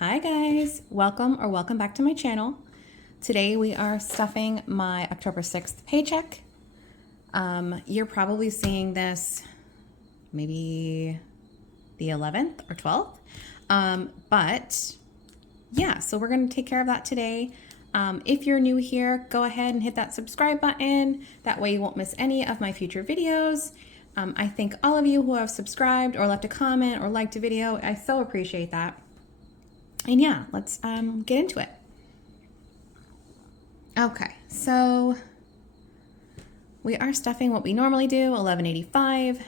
Hi guys, welcome back to my channel. Today we are stuffing my October 6th paycheck. You're probably seeing this maybe the 11th or 12th. But yeah, so we're going to take care of that today. If you're new here, go ahead and hit that subscribe button. That way you won't miss any of my future videos. I thank all of you who have subscribed or left a comment or liked a video. I so appreciate that. And yeah, let's get into it. Okay, so we are stuffing what we normally do, $11.85.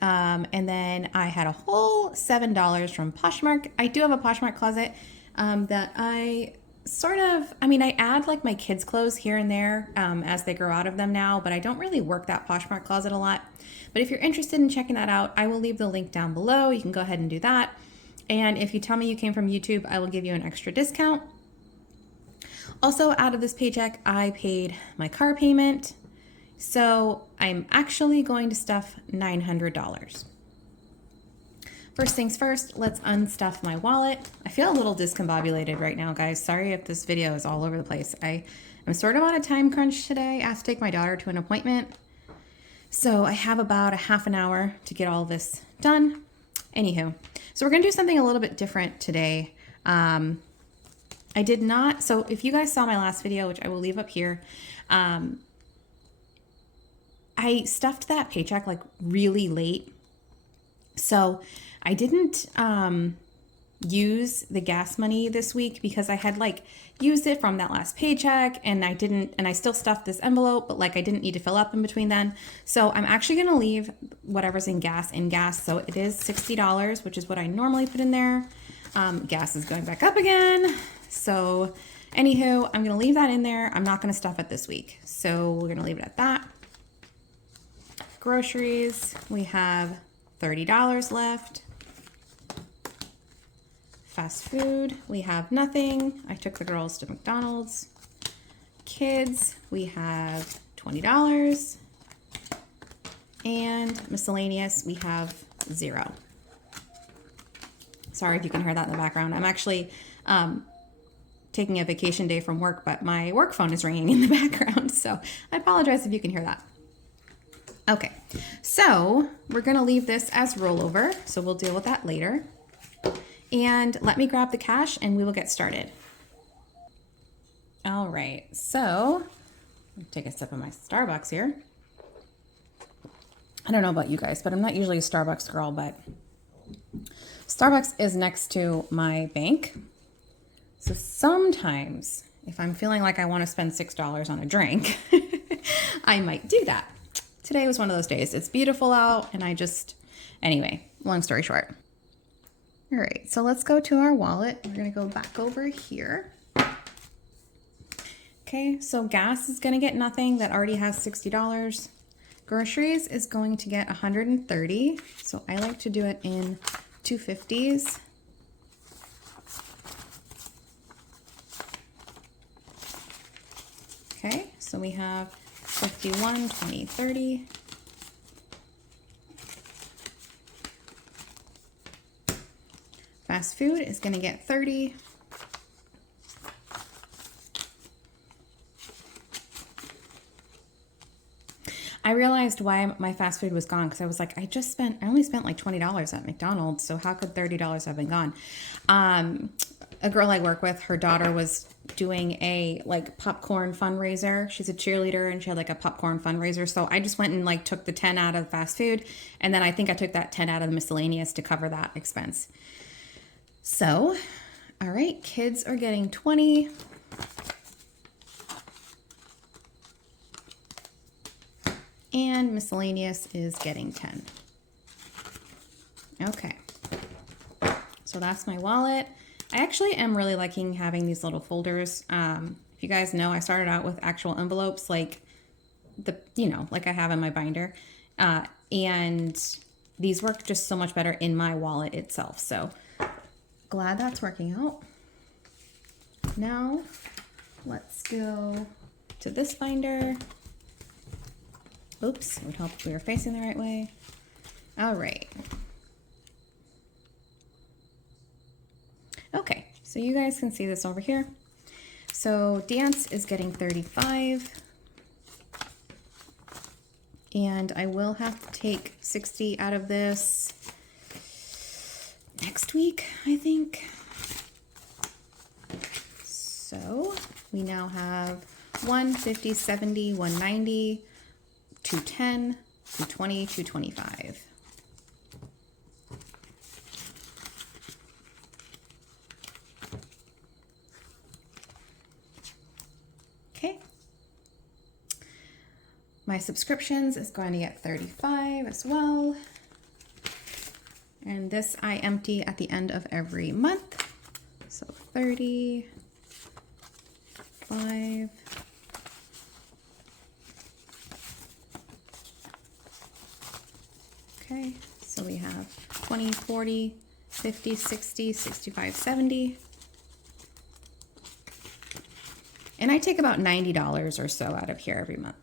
And then I had a whole $7 from Poshmark. I do have a Poshmark closet that I add like my kids' clothes here and there as they grow out of them now, but I don't really work that Poshmark closet a lot. But if you're interested in checking that out, I will leave the link down below. You can go ahead and do that. And if you tell me you came from YouTube, I will give you an extra discount. Also, out of this paycheck, I paid my car payment. So I'm actually going to stuff $900. First things first, let's unstuff my wallet. I feel a little discombobulated right now, guys. Sorry if this video is all over the place. I am sort of on a time crunch today. I have to take my daughter to an appointment. So I have about a half an hour to get all this done. Anywho, so we're going to do something a little bit different today. So if you guys saw my last video, which I will leave up here, I stuffed that paycheck like really late. So I didn't use the gas money this week because I had like used it from that last paycheck and I still stuffed this envelope, but like I didn't need to fill up in between then. So I'm actually going to leave whatever's in gas. So it is $60, which is what I normally put in there. Gas is going back up again. So anywho, I'm going to leave that in there. I'm not going to stuff it this week. So we're going to leave it at that. Groceries, we have $30 left. Fast food, we have nothing. I took the girls to McDonald's. Kids, we have $20. And miscellaneous, we have $0. Sorry if you can hear that in the background. I'm actually taking a vacation day from work, but my work phone is ringing in the background. So I apologize if you can hear that. Okay, so we're gonna leave this as rollover. So we'll deal with that later. And let me grab the cash and we will get started. All right, so take a sip of my Starbucks here. I don't know about you guys, but I'm not usually a Starbucks girl, but Starbucks is next to my bank. So sometimes if I'm feeling like I want to spend $6 on a drink, I might do that. Today was one of those days. It's beautiful out and anyway, long story short. All right, so let's go to our wallet. We're gonna go back over here. Okay, so gas is gonna get nothing. That already has $60. Groceries is going to get $130. So I like to do it in 250s. Okay, so we have 51, 20, 30. Fast food is going to get 30. I realized why my fast food was gone because I was like, I only spent like $20 at McDonald's, so how could $30 have been gone? A girl I work with, her daughter was doing a like popcorn fundraiser. She's a cheerleader and she had like a popcorn fundraiser. So I just went and like took the 10 out of fast food. And then I think I took that 10 out of the miscellaneous to cover that expense. So, all right, kids are getting 20. And miscellaneous is getting 10. Okay, so that's my wallet. I actually am really liking having these little folders. If you guys know, I started out with actual envelopes like like I have in my binder. And these work just so much better in my wallet itself. So glad that's working out. Now let's go to this binder. Oops, it would help if we were facing the right way. All right. Okay, So you guys can see this over here. So dance is getting 35. And I will have to take 60 out of this next week, I think. So we now have 150, 70, 190, 210, 220, 225. Okay. My subscriptions is going to get 35 as well. And this I empty at the end of every month. So 30, 5. Okay, so we have 20, 40, 50, 60, 65, 70. And I take about $90 or so out of here every month.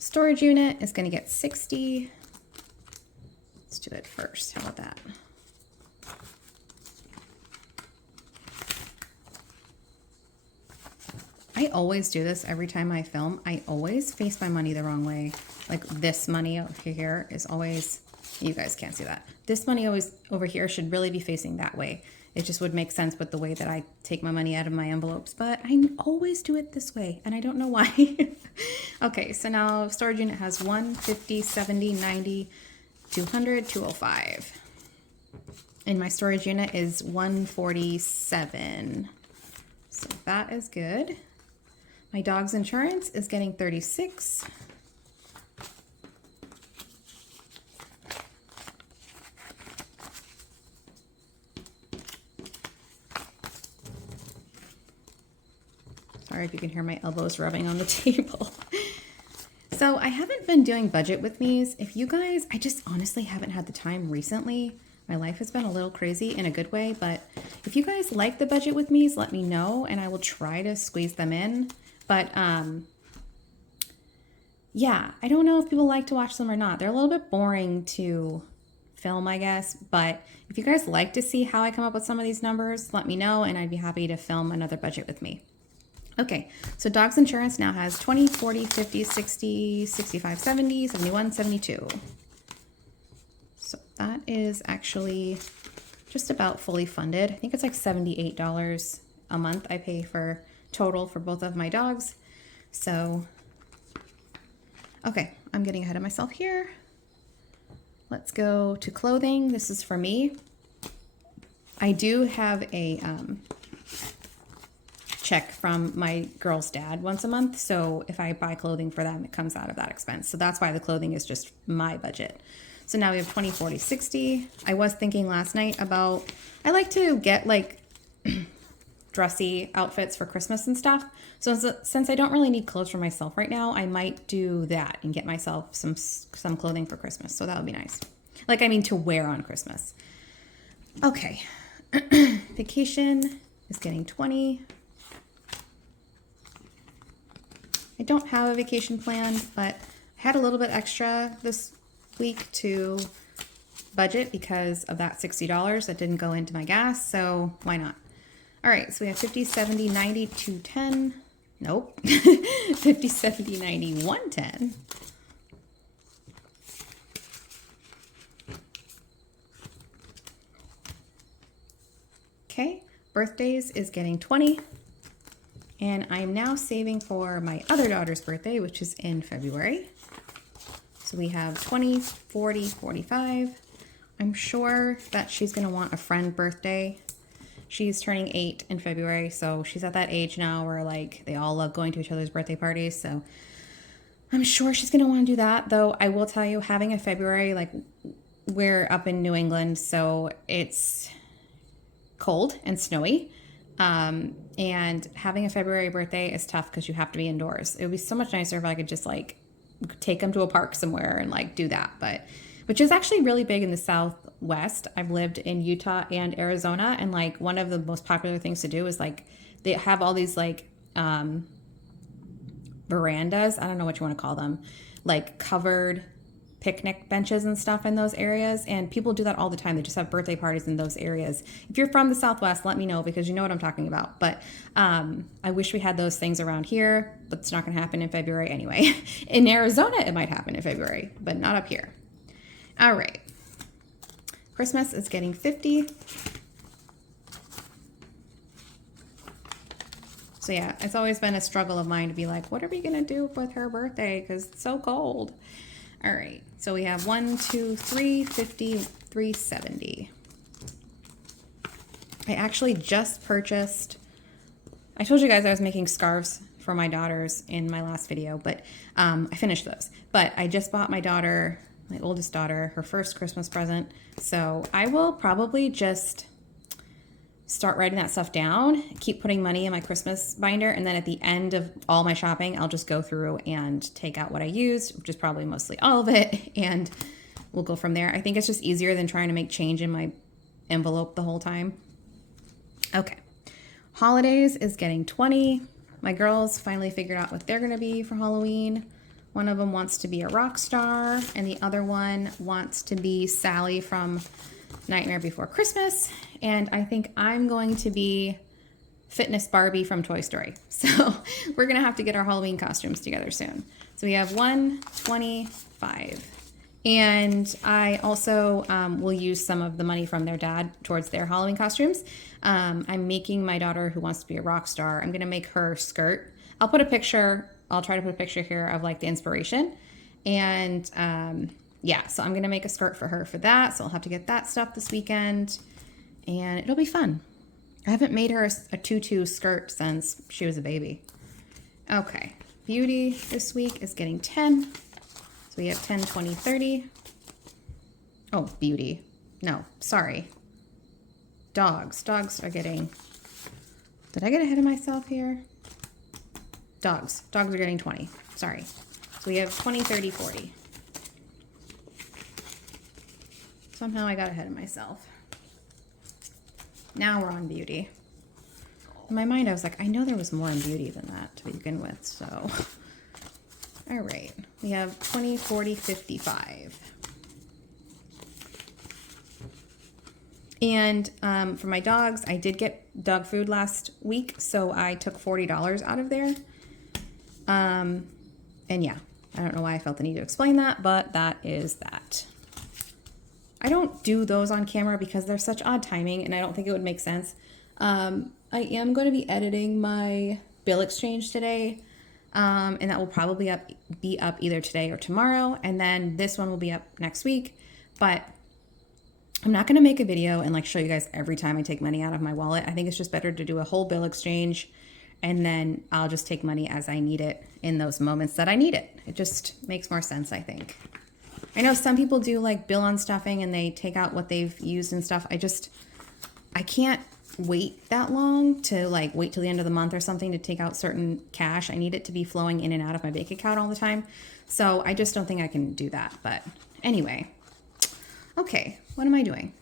Storage unit is going to get 60. Let's do it first. How about that? I always do this every time I film. I always face my money the wrong way. Like this money over here is always, you guys can't see that. This money always over here should really be facing that way. It just would make sense with the way that I take my money out of my envelopes, but I always do it this way and I don't know why. Okay, so now storage unit has 150, 70, 90, 200, 205. And my storage unit is 147. So that is good. My dog's insurance is getting 36. Sorry if you can hear my elbows rubbing on the table. So I haven't been doing budget with me's. If you guys, I just honestly haven't had the time recently. My life has been a little crazy in a good way, but if you guys like the budget with me's, let me know and I will try to squeeze them in. But yeah, I don't know if people like to watch them or not. They're a little bit boring to film, I guess. But if you guys like to see how I come up with some of these numbers, let me know and I'd be happy to film another budget with me. Okay, so dog's insurance now has 20, 40, 50, 60, 65, 70, 71, 72. So that is actually just about fully funded. I think it's like $78 a month I pay for total for both of my dogs. So, okay, I'm getting ahead of myself here. Let's go to clothing. This is for me. I do have a check from my girl's dad once a month. So if I buy clothing for them, it comes out of that expense. So that's why the clothing is just my budget. So now we have 20, 40, 60. I was thinking last night about, I like to get like dressy outfits for Christmas and stuff. So since I don't really need clothes for myself right now, I might do that and get myself some clothing for Christmas. So that would be nice. Like, I mean, to wear on Christmas. Okay. Vacation is getting 20. I don't have a vacation planned, but I had a little bit extra this week to budget because of that $60 that didn't go into my gas, so why not? All right, so we have 50, 70, 90, 210. Nope. 50, 70, 90, 110. Okay, birthdays is getting 20. And I'm now saving for my other daughter's birthday, which is in February. So we have 20, 40, 45. I'm sure that she's going to want a friend birthday. She's turning 8 in February, so she's at that age now where like they all love going to each other's birthday parties. So I'm sure she's going to want to do that. Though I will tell you, having a February, like we're up in New England, so it's cold and snowy. And having a February birthday is tough because you have to be indoors. It would be so much nicer if I could just like take them to a park somewhere and like do that, but which is actually really big in the Southwest. I've lived in Utah and Arizona, and like one of the most popular things to do is like they have all these like verandas. I don't know what you want to call them, like covered picnic benches and stuff in those areas, and people do that all the time. They just have birthday parties in those areas. If you're from the Southwest, let me know, because you know what I'm talking about. But I wish we had those things around here, but it's not going to happen in February anyway. In Arizona, it might happen in February, but not up here. All right. Christmas is getting 50. So yeah, it's always been a struggle of mine to be like, what are we going to do with her birthday? Because it's so cold. All right. So we have 1, 2, 3, 50, 370. I actually just purchased, I told you guys I was making scarves for my daughters in my last video, but I finished those. But I just bought my daughter, my oldest daughter, her first Christmas present. So I will probably just start writing that stuff down, keep putting money in my Christmas binder, and then at the end of all my shopping, I'll just go through and take out what I used, which is probably mostly all of it, and we'll go from there. I think it's just easier than trying to make change in my envelope the whole time. Okay. Holidays is getting 20. My girls finally figured out what they're going to be for Halloween. One of them wants to be a rock star, and the other one wants to be Sally from Nightmare Before Christmas, and I think I'm going to be Fitness Barbie from Toy Story. So we're gonna have to get our Halloween costumes together soon. So we have 125, and I also will use some of the money from their dad towards their Halloween costumes. I'm making my daughter, who wants to be a rock star, I'm gonna make her skirt. I'll try to put a picture here of like the inspiration, and yeah, so I'm going to make a skirt for her for that. So I'll have to get that stuff this weekend, and it'll be fun. I haven't made her a tutu skirt since she was a baby. Okay. Beauty this week is getting 10. So we have 10, 20, 30. Oh, beauty. No, sorry. Dogs. Dogs are getting... Did I get ahead of myself here? Dogs. Dogs are getting 20. Sorry. So we have 20, 30, 40. Somehow I got ahead of myself. Now we're on beauty. In my mind, I was like, I know there was more in beauty than that to begin with, so. All right. We have 20, 40, 55. And for my dogs, I did get dog food last week, so I took $40 out of there. And yeah, I don't know why I felt the need to explain that, but that is that. I don't do those on camera because they're such odd timing, and I don't think it would make sense. I am going to be editing my bill exchange today, and that will probably be up either today or tomorrow, and then this one will be up next week. But I'm not going to make a video and like show you guys every time I take money out of my wallet. I think it's just better to do a whole bill exchange, and then I'll just take money as I need it in those moments that I need it. It just makes more sense, I think. I know some people do like bill on stuffing and they take out what they've used and stuff. I can't wait that long to like wait till the end of the month or something to take out certain cash. I need it to be flowing in and out of my bank account all the time. So I just don't think I can do that. But anyway, okay, what am I doing?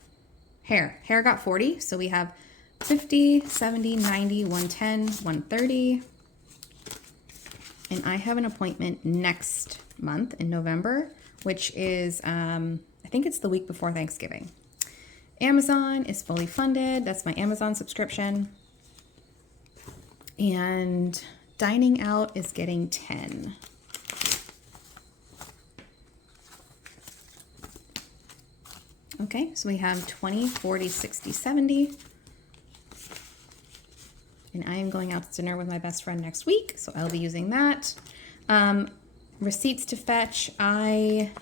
Hair got 40. So we have 50, 70, 90, 110, 130. And I have an appointment next month in November, which is, I think it's the week before Thanksgiving. Amazon is fully funded. That's my Amazon subscription. And dining out is getting 10. Okay, so we have 20, 40, 60, 70. And I am going out to dinner with my best friend next week, so I'll be using that. Receipts to fetch, I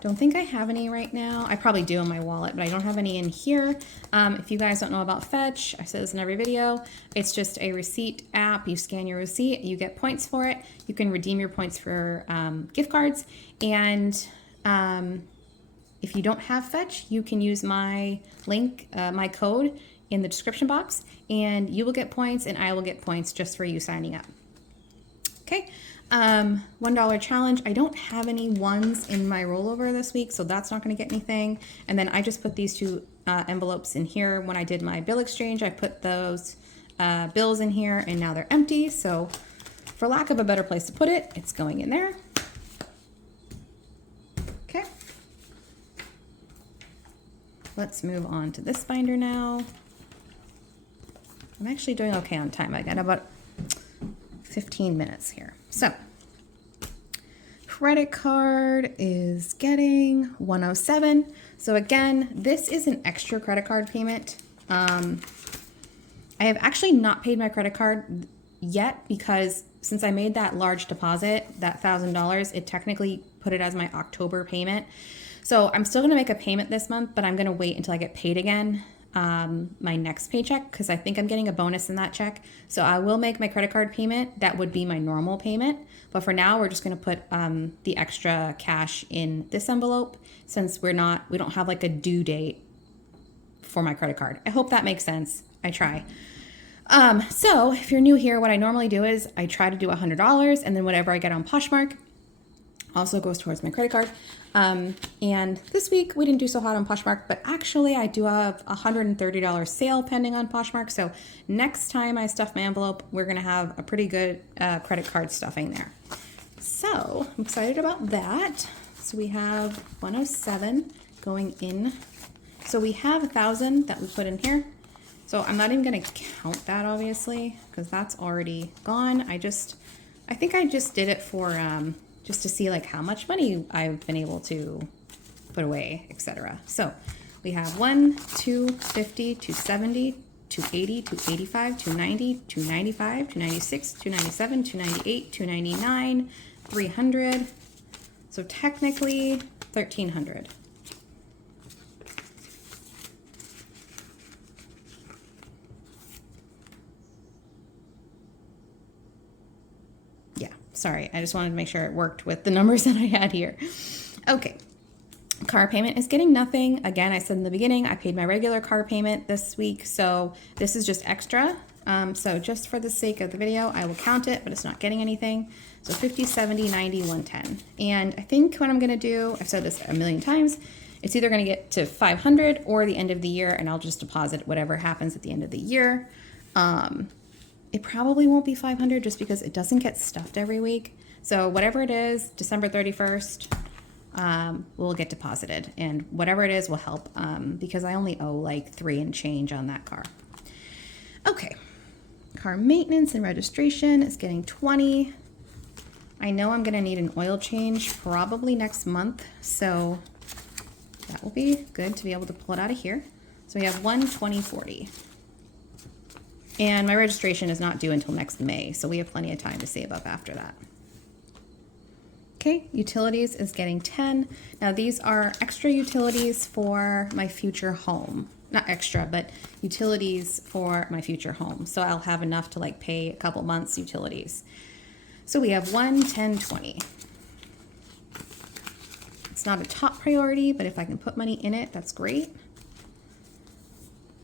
don't think I have any right now. I probably do in my wallet, but I don't have any in here. If you guys don't know about Fetch, I say this in every video, it's just a receipt app. You scan your receipt, you get points for it. You can redeem your points for gift cards. And if you don't have Fetch, you can use my link, my code in the description box, and you will get points and I will get points just for you signing up. Okay. $1 challenge. I don't have any ones in my rollover this week, so that's not going to get anything. And then I just put these two envelopes in here. When I did my bill exchange, I put those bills in here, and now they're empty. So for lack of a better place to put it, it's going in there. Okay. let's move on to this binder now. I'm actually doing okay on time. I got about 15 minutes here. So credit card is getting 107. So again, this is an extra credit card payment. I have actually not paid my credit card yet because since I made that large deposit, that $1,000, it technically put it as my October payment. So I'm still going to make a payment this month, but I'm going to wait until I get paid again, my next paycheck, because I think I'm getting a bonus in that check. So I will make my credit card payment. That would be my normal payment. But for now, we're just going to put the extra cash in this envelope since we don't have like a due date for my credit card. I hope that makes sense. I try. So if you're new here, what I normally do is I try to do $100 and then whatever I get on Poshmark also goes towards my credit card. And this week we didn't do so hot on Poshmark, but actually I do have a $130 sale pending on Poshmark. So next time I stuff my envelope, we're going to have a pretty good credit card stuffing there. So I'm excited about that. So we have 107 going in. So we have 1,000 that we put in here. So I'm not even going to count that obviously because that's already gone. I think I just did it for just to see like how much money I've been able to put away, etc. So we have 1, 250, 270, 280, 285, 290, 295, 296, 297, 298, 299, 300. So technically 1,300. Sorry, I just wanted to make sure it worked with the numbers that I had here. Okay, car payment is getting nothing. Again, I said in the beginning, I paid my regular car payment this week, so this is just extra. So just for the sake of the video, I will count it, but it's not getting anything. So 50, 70, 90, 110. And I think what I'm gonna do, I've said this a million times, it's either gonna get to 500 or the end of the year, and I'll just deposit whatever happens at the end of the year. It probably won't be 500 just because it doesn't get stuffed every week. So whatever it is, December 31st, will get deposited. And whatever it is will help because I only owe like 3 and change on that car. Okay, car maintenance and registration is getting 20. I know I'm gonna need an oil change probably next month. So that will be good to be able to pull it out of here. So we have 120.40. And my registration is not due until next May, so we have plenty of time to save up after that. Okay, utilities is getting 10. Now these are extra utilities for my future home. Not extra, but utilities for my future home. So I'll have enough to like pay a couple months utilities. So we have 110.20. It's not a top priority, but if I can put money in it, that's great.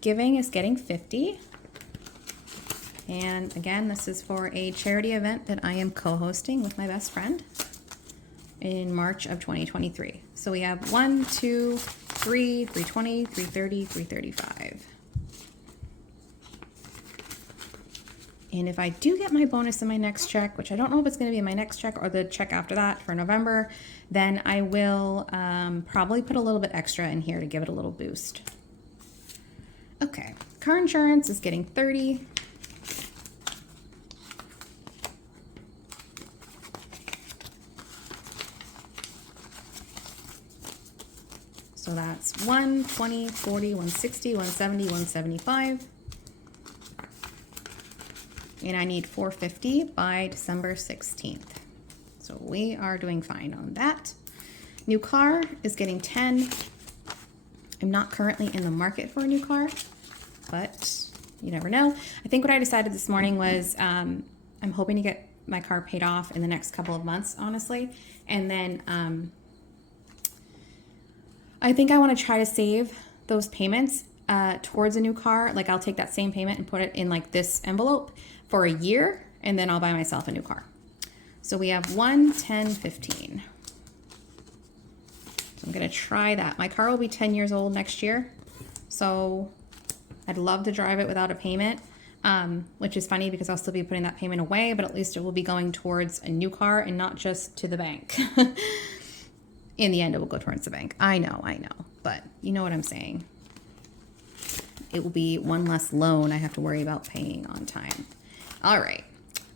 Giving is getting 50. And again, this is for a charity event that I am co-hosting with my best friend in March of 2023. So we have 1, 2, 3, 320, 330, 335. And if I do get my bonus in my next check, which I don't know if it's going to be my next check or the check after that for November, then I will probably put a little bit extra in here to give it a little boost. Okay, car insurance is getting 30. So that's 120, 40, 160, 170, 175. And I need 450 by December 16th. So we are doing fine on that. New car is getting 10. I'm not currently in the market for a new car, but you never know. I think what I decided this morning was I'm hoping to get my car paid off in the next couple of months, honestly. And then I think I want to try to save those payments towards a new car. Like I'll take that same payment and put it in like this envelope for a year, and then I'll buy myself a new car. So we have 110.15. So I'm gonna try that. My car will be 10 years old next year, so I'd love to drive it without a payment, which is funny because I'll still be putting that payment away, but at least it will be going towards a new car and not just to the bank. In the end, it will go towards the bank. I know, but you know what I'm saying. it will be one less loan I have to worry about paying on time. All right.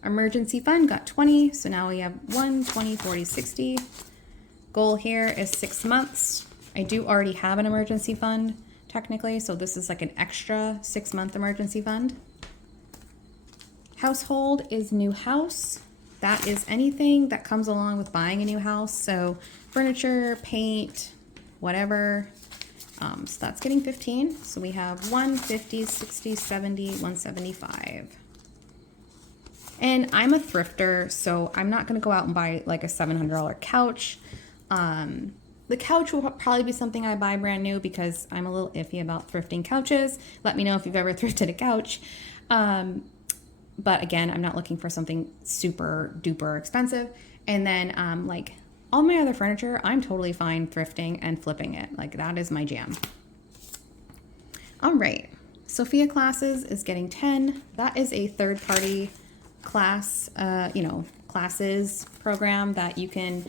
Emergency fund got 20. So now we have 1, 20, 40, 60. Goal here is 6 months. I do already have an emergency fund technically. So this is like an extra 6-month emergency fund. Household is new house. That is anything that comes along with buying a new house. So furniture, paint, whatever. So that's getting 15. So we have 150, 60, 70, 175. And I'm a thrifter, so I'm not going to go out and buy like a $700 couch. The couch will probably be something I buy brand new because I'm a little iffy about thrifting couches. Let me know if you've ever thrifted a couch. But again, I'm not looking for something super duper expensive. And then like all my other furniture, I'm totally fine thrifting and flipping it. Like that is my jam. All right. Sophia Classes is getting 10. That is a third-party class, classes program that you can,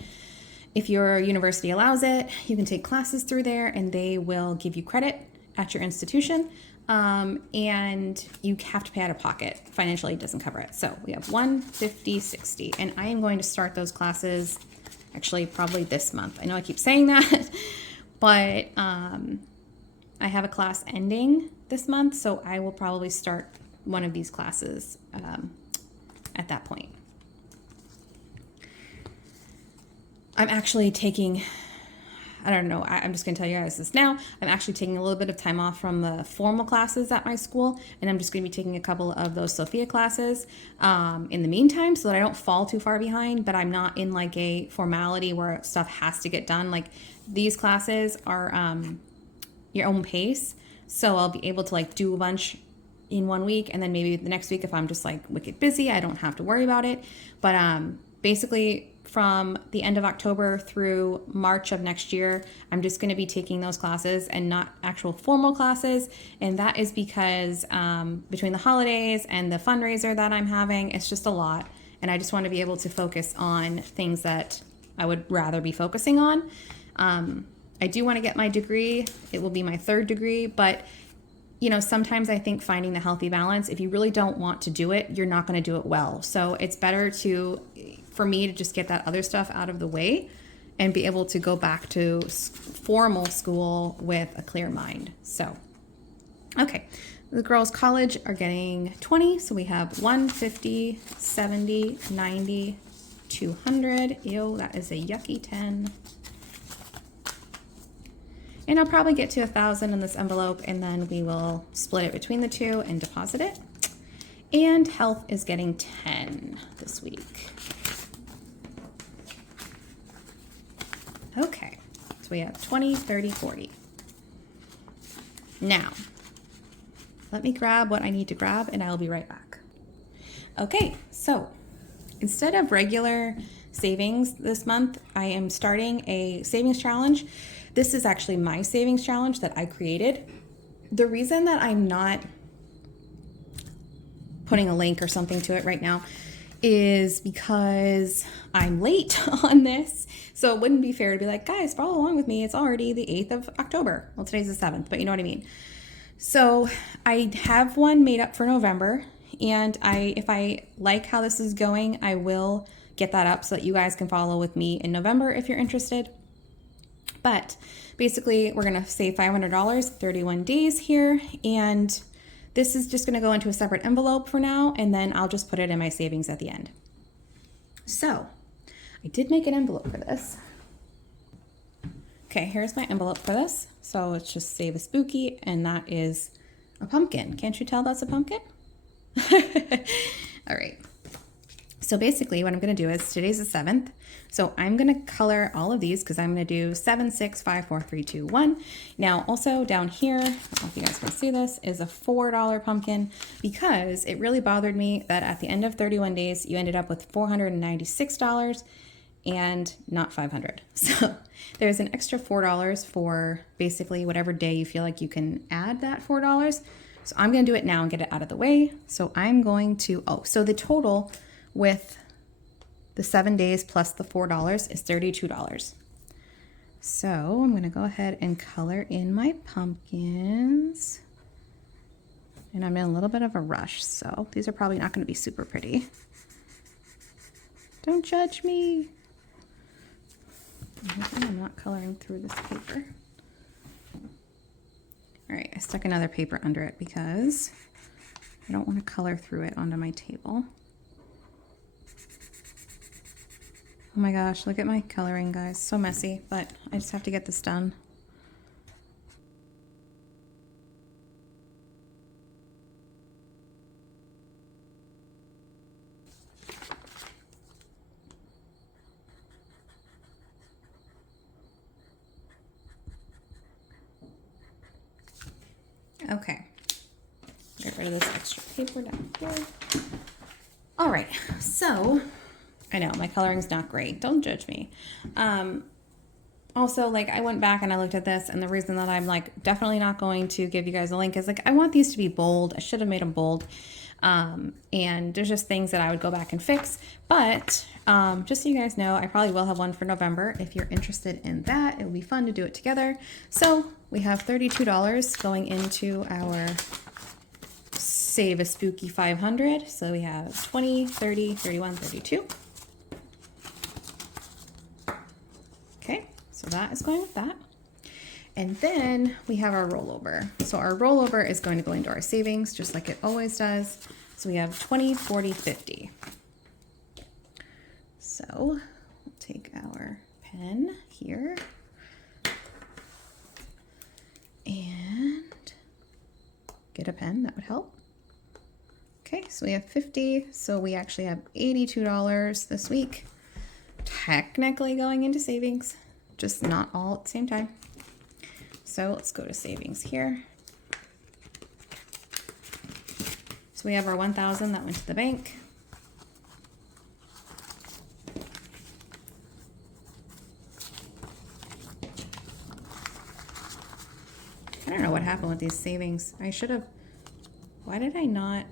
if your university allows it, you can take classes through there and they will give you credit at your institution. And you have to pay out of pocket. Financially, it doesn't cover it. So we have 150, 60, and I am going to start those classes actually probably this month. I know I keep saying that, but I have a class ending this month, so I will probably start one of these classes at that point. I'm actually taking, I don't know, I'm just going to tell you guys this now. I'm actually taking a little bit of time off from the formal classes at my school, and I'm just going to be taking a couple of those Sophia classes in the meantime so that I don't fall too far behind, but I'm not in like a formality where stuff has to get done. Like these classes are your own pace, so I'll be able to like do a bunch in 1 week, and then maybe the next week if I'm just like wicked busy, I don't have to worry about it. But basically from the end of October through March of next year, I'm just going to be taking those classes and not actual formal classes. And that is because between the holidays and the fundraiser that I'm having, it's just a lot. And I just want to be able to focus on things that I would rather be focusing on. I do want to get my degree. It will be my 3rd degree, but sometimes I think finding the healthy balance, if you really don't want to do it, you're not going to do it well. So it's better for me to just get that other stuff out of the way and be able to go back to formal school with a clear mind. So, okay. The girls' college are getting 20. So we have 150, 70, 90, 200. Ew, that is a yucky 10. And I'll probably get to 1,000 in this envelope, and then we will split it between the two and deposit it. And health is getting 10 this week. Okay, so we have 20, 30, 40. Now, let me grab what I need to grab, and I'll be right back. Okay, so instead of regular savings this month, I am starting a savings challenge. This is actually my savings challenge that I created. The reason that I'm not putting a link or something to it right now is because I'm late on this. So it wouldn't be fair to be like, guys, follow along with me. It's already the 8th of October. Well, today's the 7th, but you know what I mean. So I have one made up for November. And if I like how this is going, I will get that up so that you guys can follow with me in November if you're interested. But basically, we're going to save $500, 31 days here. And this is just going to go into a separate envelope for now. And then I'll just put it in my savings at the end. So I did make an envelope for this. Okay, here's my envelope for this. So let's just save a spooky. And that is a pumpkin. Can't you tell that's a pumpkin? All right. So basically what I'm going to do is today's the 7th. So I'm going to color all of these because I'm going to do 7, 6, 5, 4, 3, 2, 1. Now also down here, I don't know if you guys can see this, is a $4 pumpkin because it really bothered me that at the end of 31 days, you ended up with $496 and not $500. So there's an extra $4 for basically whatever day you feel like you can add that $4. So I'm going to do it now and get it out of the way. So I'm going to, so the total with the 7 days plus the $4 is $32. So I'm going to go ahead and color in my pumpkins. and I'm in a little bit of a rush, so these are probably not going to be super pretty. Don't judge me. I'm not coloring through this paper. All right, I stuck another paper under it because I don't want to color through it onto my table. Oh my gosh, look at my coloring, guys. So messy, but I just have to get this done. Okay, get rid of this extra paper down here. All right, so I know my coloring's not great. Don't judge me. Also, like, I went back and I looked at this, and the reason that I'm like definitely not going to give you guys a link is like I want these to be bold. I should have made them bold. And there's just things that I would go back and fix. But just so you guys know, I probably will have one for November. If you're interested in that, it would be fun to do it together. So we have $32 going into our Save a Spooky 500. So we have 20, 30, 31, 32. Okay, so that is going with that. And then we have our rollover. So our rollover is going to go into our savings just like it always does. So we have 20, 40, 50. So we'll take our pen here and get a pen, that would help. Okay, so we have 50. So we actually have $82 this week, technically going into savings, just not all at the same time. So let's go to savings here. So we have our 1,000 that went to the bank. I don't know what happened with these savings. I should have, why did I not?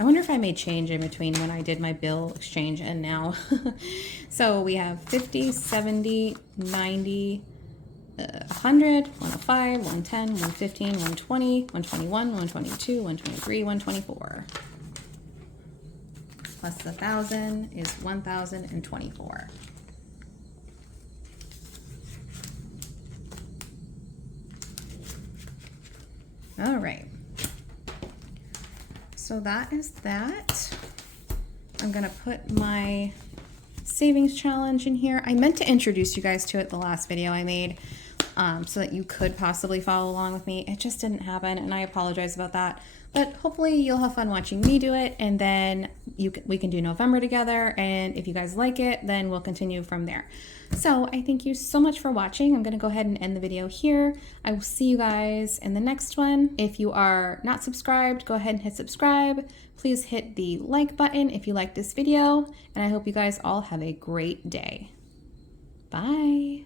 I wonder if I made change in between when I did my bill exchange and now. So we have 50, 70, 90, 100, 105, 110, 115, 120, 121, 122, 123, 124. Plus the 1,000 is 1,024. All right. So that is that. I'm gonna put my savings challenge in here. I meant to introduce you guys to it the last video I made, so that you could possibly follow along with me. It just didn't happen, and I apologize about that. But hopefully you'll have fun watching me do it, and then we can do November together, and if you guys like it, then we'll continue from there. So I thank you so much for watching. I'm going to go ahead and end the video here. I will see you guys in the next one. If you are not subscribed, go ahead and hit subscribe. Please hit the like button if you like this video, and I hope you guys all have a great day. Bye.